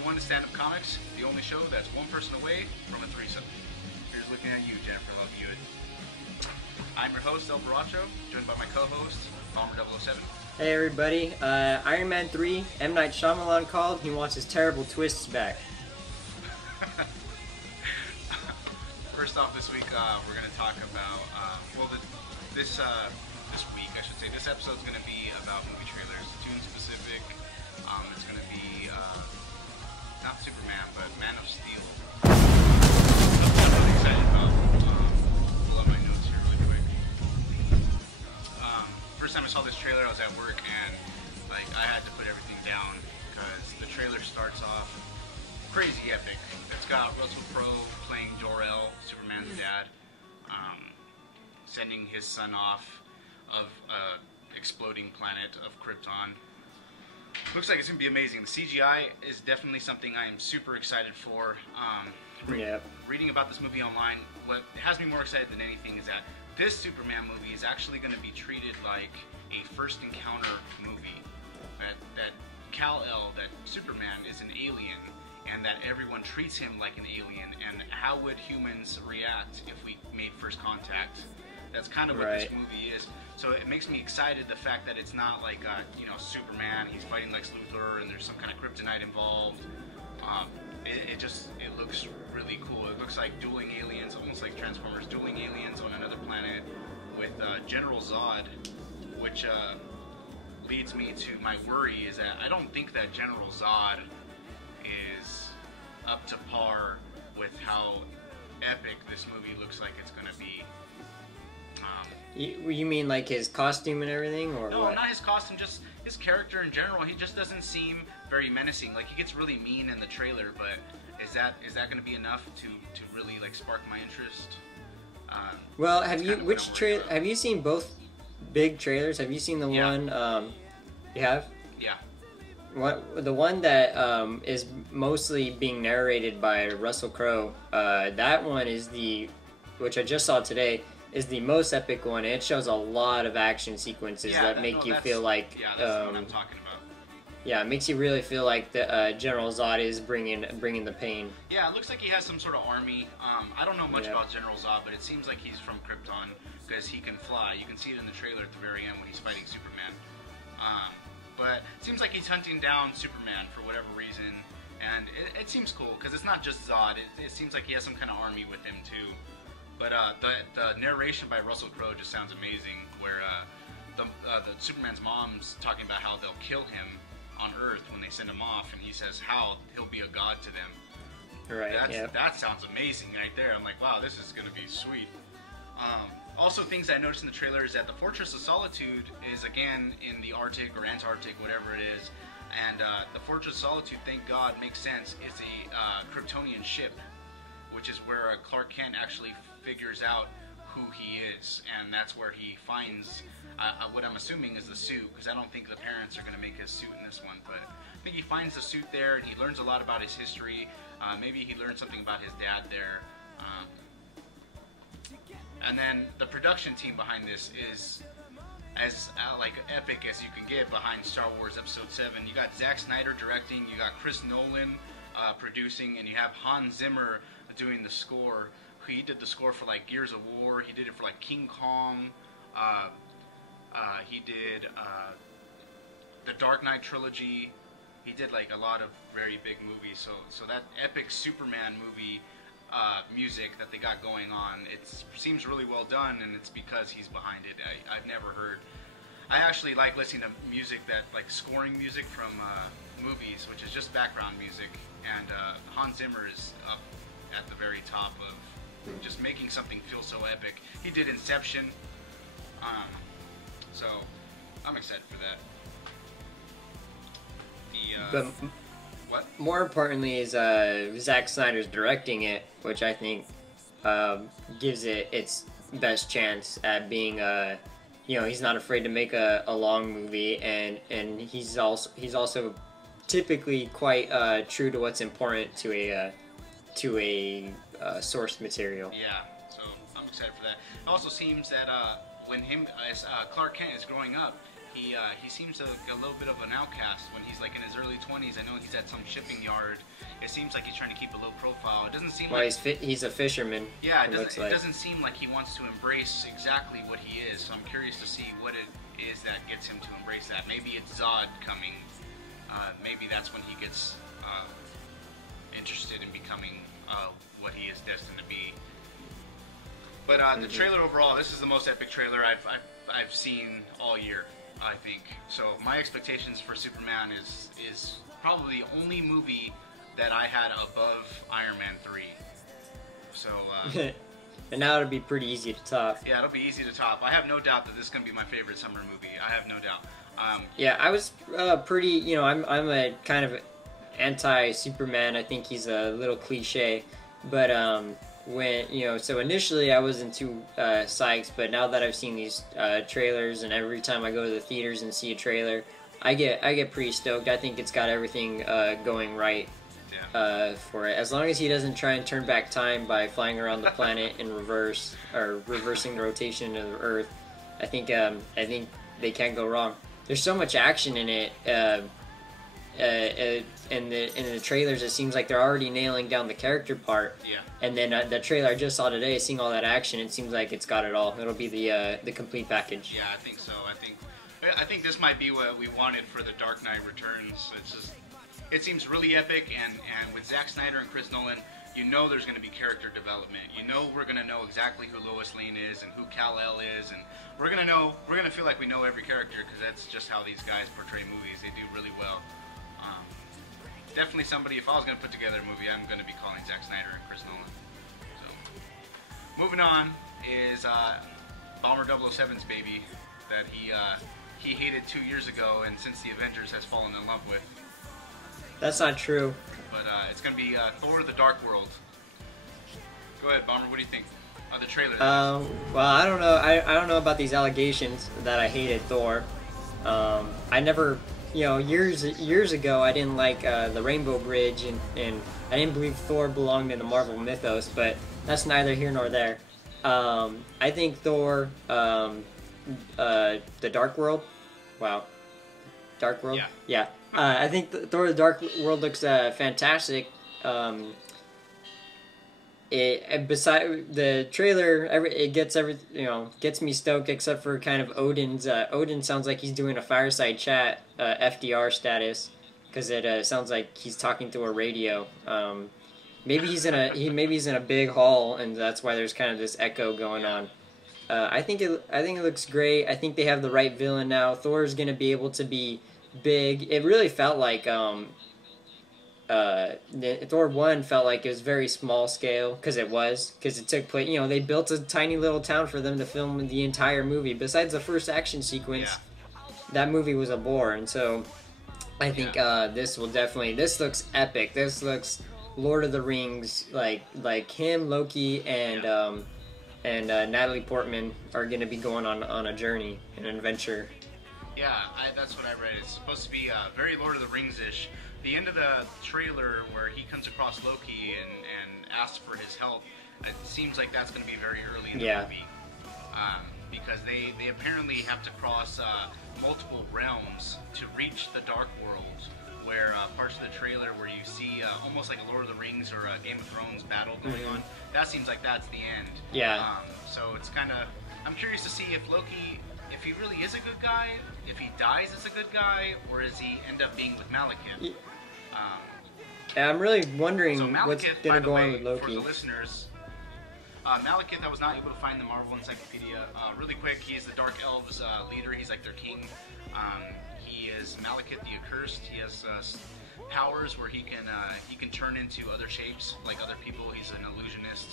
Number one is stand-up comics, the only show that's one person away from a threesome. Here's looking at you, Jennifer Love Hewitt. I'm your host, El Baracho, joined by my co-host, Palmer 007. Hey everybody, Iron Man 3, M. Night Shyamalan called. He wants his terrible twists back. First off, this week we're going to talk about, this week, I should say, this episode's going to be about movie trailers, Dune specific. It's going to be, not Superman, but Man of Steel. Something I'm really excited about. Pull up my notes here really quick. First time I saw this trailer, I was at work, and like I had to put everything down because the trailer starts off crazy epic. It's got Russell Crowe playing Jor-El, Superman's dad, sending his son off of exploding planet of Krypton. Looks like it's gonna be amazing. The CGI is definitely something I am super excited for. Reading about this movie online, what has me more excited than anything is that this Superman movie is actually going to be treated like a first encounter movie. That Kal-El, that Superman is an alien, and that everyone treats him like an alien. And how would humans react if we made first contact? That's kind of what this movie is. So it makes me excited, the fact that it's not like, Superman, he's fighting Lex Luthor, and there's some kind of kryptonite involved. It looks really cool. It looks like dueling aliens, almost like Transformers, dueling aliens on another planet with General Zod, which leads me to my worry is that I don't think that General Zod is up to par with how epic this movie looks like it's going to be. You mean like his costume and everything, or no, what? Not his costume, just his character in general. He just doesn't seem very menacing. Like, he gets really mean in the trailer, but is that going to be enough to really like spark my interest? Well, have you seen both big trailers? Have you seen the one? You have? Yeah. The one that is mostly being narrated by Russell Crowe. That one is which I just saw today. Is the most epic one. It shows a lot of action sequences that make you feel like. Yeah, that's what I'm talking about. Yeah, it makes you really feel like the General Zod is bringing the pain. Yeah, it looks like he has some sort of army. I don't know much about General Zod, but it seems like he's from Krypton because he can fly. You can see it in the trailer at the very end when he's fighting Superman. But it seems like he's hunting down Superman for whatever reason, and it seems cool because it's not just Zod. It seems like he has some kind of army with him too. But the narration by Russell Crowe just sounds amazing, where the Superman's mom's talking about how they'll kill him on Earth when they send him off, and he says how he'll be a god to them. Right. That sounds amazing right there. I'm like, wow, this is gonna be sweet. Also, things I noticed in the trailer is that the Fortress of Solitude is again in the Arctic or Antarctic, whatever it is, and the Fortress of Solitude, thank God, makes sense. It's a Kryptonian ship, which is where Clark Kent actually figures out who he is, and that's where he finds what I'm assuming is the suit, because I don't think the parents are going to make his suit in this one, but I think he finds the suit there, and he learns a lot about his history. Maybe he learned something about his dad there. And then the production team behind this is as like epic as you can get behind Star Wars Episode 7. You got Zack Snyder directing, you got Chris Nolan producing, and you have Hans Zimmer doing the score. He did the score for like Gears of War. He did it for like King Kong. He did the Dark Knight trilogy. He did like a lot of very big movies. So that epic Superman movie music that they got going on, it seems really well done, and it's because he's behind it. I've never heard. I actually like listening to music like scoring music from movies, which is just background music. And Hans Zimmer is up at the very top of just making something feel so epic. He did Inception, so I'm excited for that. But what? More importantly is Zack Snyder's directing it, which I think gives it its best chance at being he's not afraid to make a long movie, and he's also typically quite true to what's important to a source material. Yeah, so I'm excited for that. It also seems that when Clark Kent is growing up, He seems like a little bit of an outcast when he's like in his early 20s. I know he's at some shipping yard. It seems like he's trying to keep a low profile. It doesn't seem like he's a fisherman. Yeah, it doesn't seem like he wants to embrace exactly what he is. So I'm curious to see what it is that gets him to embrace that. Maybe it's Zod coming. Maybe that's when he gets interested in becoming what he is destined to be. But the trailer overall, this is the most epic trailer I've seen all year, I think. So my expectations for Superman is probably the only movie that I had above Iron Man 3. So and now it'll be pretty easy to top. Yeah, it'll be easy to top. I have no doubt that this is gonna be my favorite summer movie. I have no doubt. Yeah, I was pretty. You know, I'm a kind of anti-Superman. I think he's a little cliche, but so initially I wasn't too psyched, but now that I've seen these trailers, and every time I go to the theaters and see a trailer, I get pretty stoked. I think it's got everything going right for it. As long as he doesn't try and turn back time by flying around the planet in reverse, or reversing the rotation of the Earth, I think they can't go wrong. There's so much action in it. In the trailers, it seems like they're already nailing down the character part. Yeah. And then the trailer I just saw today, seeing all that action, it seems like it's got it all. It'll be the complete package. Yeah, I think so. I think this might be what we wanted for the Dark Knight Returns. It seems really epic, and with Zack Snyder and Chris Nolan, you know there's going to be character development. You know we're going to know exactly who Lois Lane is and who Kal-El is, and we're going to feel like we know every character, because that's just how these guys portray movies. They do really well. Definitely somebody, if I was going to put together a movie, I'm going to be calling Zack Snyder and Chris Nolan. So, moving on is Bomber 007's baby that he hated 2 years ago, and since the Avengers has fallen in love with. That's not true. But it's going to be Thor: The Dark World. Go ahead, Bomber. What do you think of the trailer? Well, I don't know. I don't know about these allegations that I hated Thor. I never, years ago, I didn't like the Rainbow Bridge, and I didn't believe Thor belonged in the Marvel mythos. But that's neither here nor there. I think Thor, the Dark World. Wow, Dark World. Yeah. I think Thor: The Dark World looks fantastic. Beside the trailer, it gets me stoked, except for kind of Odin's. Odin sounds like he's doing a fireside chat, FDR status, because it sounds like he's talking to a radio. Maybe he's in a big hall, and that's why there's kind of this echo going on. I think it looks great. I think they have the right villain now. Thor's gonna be able to be big. It really felt like Thor 1 felt like it was very small scale, because it took place, they built a tiny little town for them to film the entire movie. Besides the first action sequence, that movie was a bore, and so I think this looks epic. This looks Lord of the Rings, like him, Loki, and Natalie Portman are going to be going on a journey, an adventure. Yeah, that's what I read. It's supposed to be very Lord of the Rings-ish. The end of the trailer where he comes across Loki and asks for his help, it seems like that's going to be very early in the movie. Because they apparently have to cross multiple realms to reach the Dark World, where parts of the trailer where you see almost like a Lord of the Rings or a Game of Thrones battle going on, that seems like that's the end. Yeah. So it's kind of, I'm curious to see if Loki, if he really is a good guy, if he dies as a good guy, or does he end up being with Malekith? I'm really wondering what's Malekith, going to go on with Loki. For the listeners, Malekith, I was not able to find the Marvel Encyclopedia. Really quick, he's the Dark Elves leader. He's like their king. He is Malekith the Accursed. He has powers where he can turn into other shapes, like other people. He's an illusionist.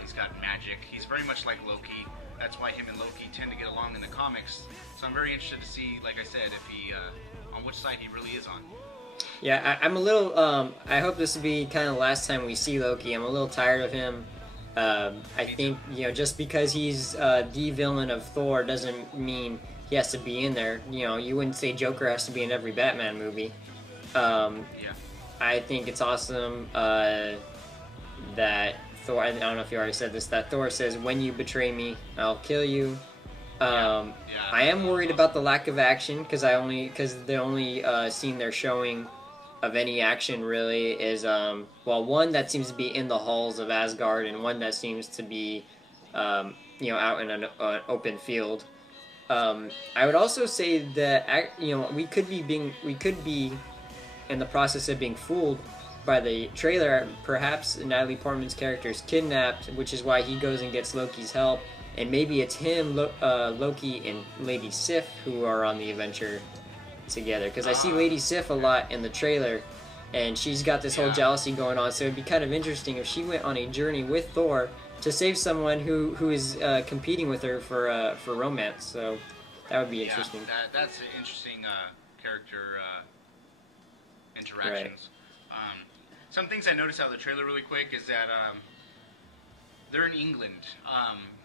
He's got magic. He's very much like Loki. That's why him and Loki tend to get along in the comics. So I'm very interested to see, like I said, if he on which side he really is on. Yeah, I'm a little. I hope this will be kind of the last time we see Loki. I'm a little tired of him. I think just because he's the villain of Thor doesn't mean he has to be in there. You wouldn't say Joker has to be in every Batman movie. I think it's awesome that Thor. I don't know if you already said this. That Thor says, "When you betray me, I'll kill you." I am worried about the lack of action because the only scene they're showing of any action really is one that seems to be in the halls of Asgard and one that seems to be out in an open field. I would also say that we could be in the process of being fooled by the trailer. Perhaps Natalie Portman's character is kidnapped, which is why he goes and gets Loki's help, and maybe it's him, Loki, and Lady Sif who are on the adventure together. Because I see Lady Sif a lot in the trailer, and she's got this whole jealousy going on. So it'd be kind of interesting if she went on a journey with Thor to save someone who is competing with her for romance. So that would be interesting. That's an interesting character interactions. Right. Some things I noticed out of the trailer really quick is that they're in England.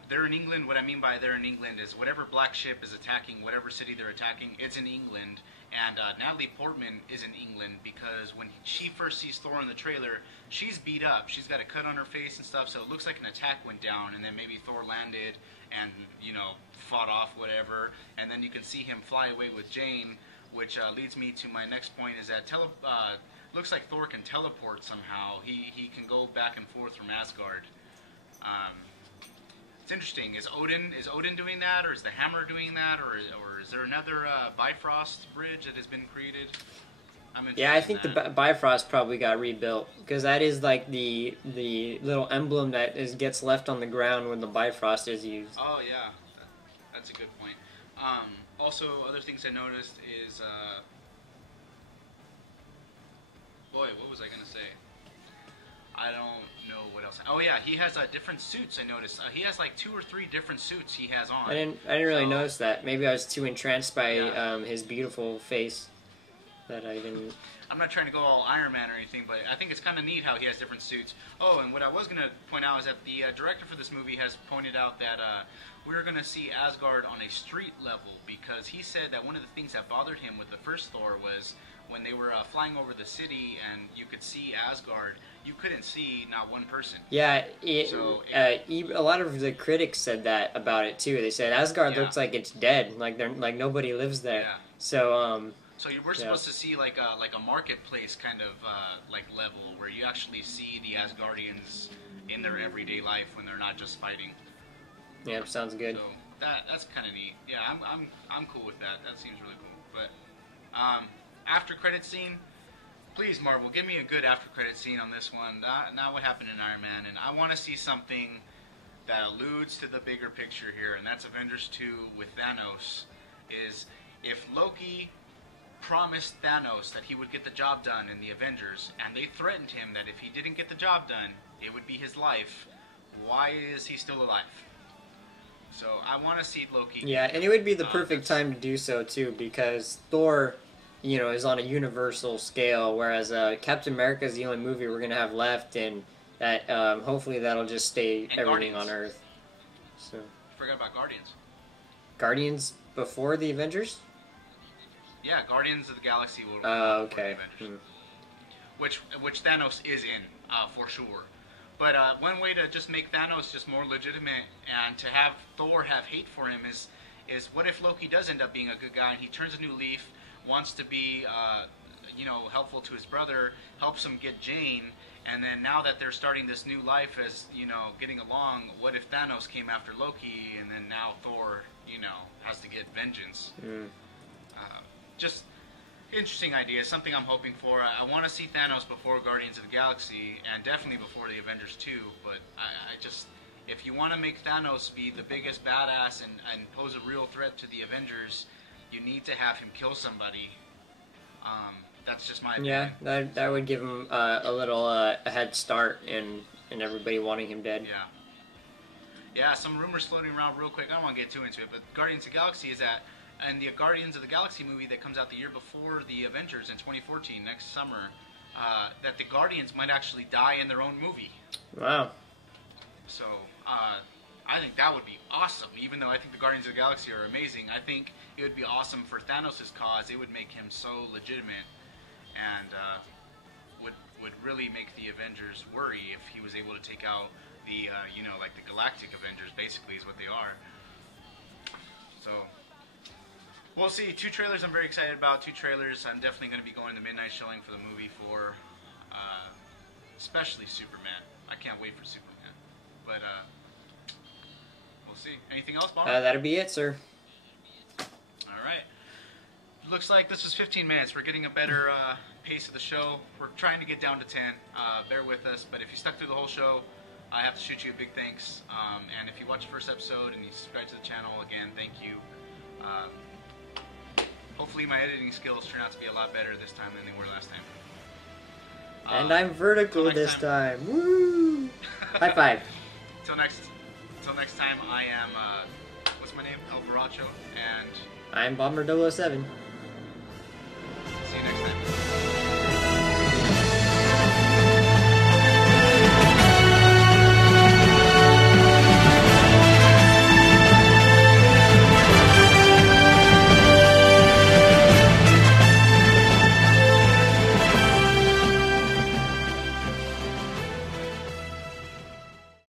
They're in England. What I mean by they're in England is whatever black ship is attacking, whatever city they're attacking, it's in England. And Natalie Portman is in England because when she first sees Thor in the trailer, she's beat up. She's got a cut on her face and stuff, so it looks like an attack went down, and then maybe Thor landed and, fought off whatever. And then you can see him fly away with Jane, which leads me to my next point is that looks like Thor can teleport somehow. He can go back and forth from Asgard. It's interesting. Is Odin doing that, or is the hammer doing that, or is there another Bifrost bridge that has been created? I think the Bifrost probably got rebuilt because that is like the little emblem that gets left on the ground when the Bifrost is used. Oh yeah, that's a good point. Also, other things I noticed is what was I gonna say? I don't know what else. Oh yeah, he has different suits. I noticed he has like 2 or 3 different suits he has on. I didn't really notice that. Maybe I was too entranced by his beautiful face that I didn't. I'm not trying to go all Iron Man or anything, but I think it's kind of neat how he has different suits. Oh, and what I was gonna point out is that the director for this movie has pointed out that we're gonna see Asgard on a street level because he said that one of the things that bothered him with the first Thor was when they were flying over the city and you could see Asgard, you couldn't see not one person. Yeah, a lot of the critics said that about it too. They said Asgard looks like it's dead, like nobody lives there. Yeah. So we're supposed to see like a marketplace kind of level where you actually see the Asgardians in their everyday life when they're not just fighting. Yeah, sounds good. So that's kind of neat. Yeah, I'm cool with that. That seems really cool. But after credit scene, please Marvel, give me a good after credit scene on this one. Not what happened in Iron Man, and I want to see something that alludes to the bigger picture here, and that's Avengers 2 with Thanos. Is if Loki promised Thanos that he would get the job done in the Avengers, and they threatened him that if he didn't get the job done, it would be his life, why is he still alive? So I want to see Loki. Yeah, and it would be the perfect time to do so too, because Thor, is on a universal scale, whereas Captain America is the only movie we're gonna have left, and that hopefully that'll just stay and everything Guardians. on Earth. So. Forgot about Guardians. Guardians before the Avengers? Yeah, Guardians of the Galaxy will. Okay. Which Thanos is in for sure. But one way to just make Thanos just more legitimate and to have Thor have hate for him is what if Loki does end up being a good guy and he turns a new leaf, wants to be helpful to his brother, helps him get Jane, and then now that they're starting this new life as getting along, what if Thanos came after Loki and then now Thor has to get vengeance? Just interesting idea, something I'm hoping for. I want to see Thanos before Guardians of the Galaxy, and definitely before the Avengers 2, but if you want to make Thanos be the biggest badass and pose a real threat to the Avengers, you need to have him kill somebody. That's just my opinion. Yeah, that would give him a little a head start in everybody wanting him dead. Yeah, some rumors floating around real quick. I don't want to get too into it, but Guardians of the Galaxy is that, and the Guardians of the Galaxy movie that comes out the year before the Avengers in 2014, next summer, that the Guardians might actually die in their own movie. Wow. So, I think that would be awesome. Even though I think the Guardians of the Galaxy are amazing, I think it would be awesome for Thanos' cause. It would make him so legitimate, and would really make the Avengers worry if he was able to take out the the Galactic Avengers. Basically, is what they are. So we'll see. 2 trailers I'm very excited about. 2 trailers I'm definitely going to be going to the midnight showing for the movie for, especially Superman. I can't wait for Superman. But we'll see. Anything else, Bomber? That'll be it, sir. All right. Looks like this was 15 minutes. We're getting a better pace of the show. We're trying to get down to 10. Bear with us. But if you stuck through the whole show, I have to shoot you a big thanks. And if you watched the first episode and you subscribed to the channel, again, thank you. Hopefully my editing skills turn out to be a lot better this time than they were last time. And I'm vertical this time. Woo! High five. Till next time, I am, what's my name? El Baracho, and I'm Bomber 007.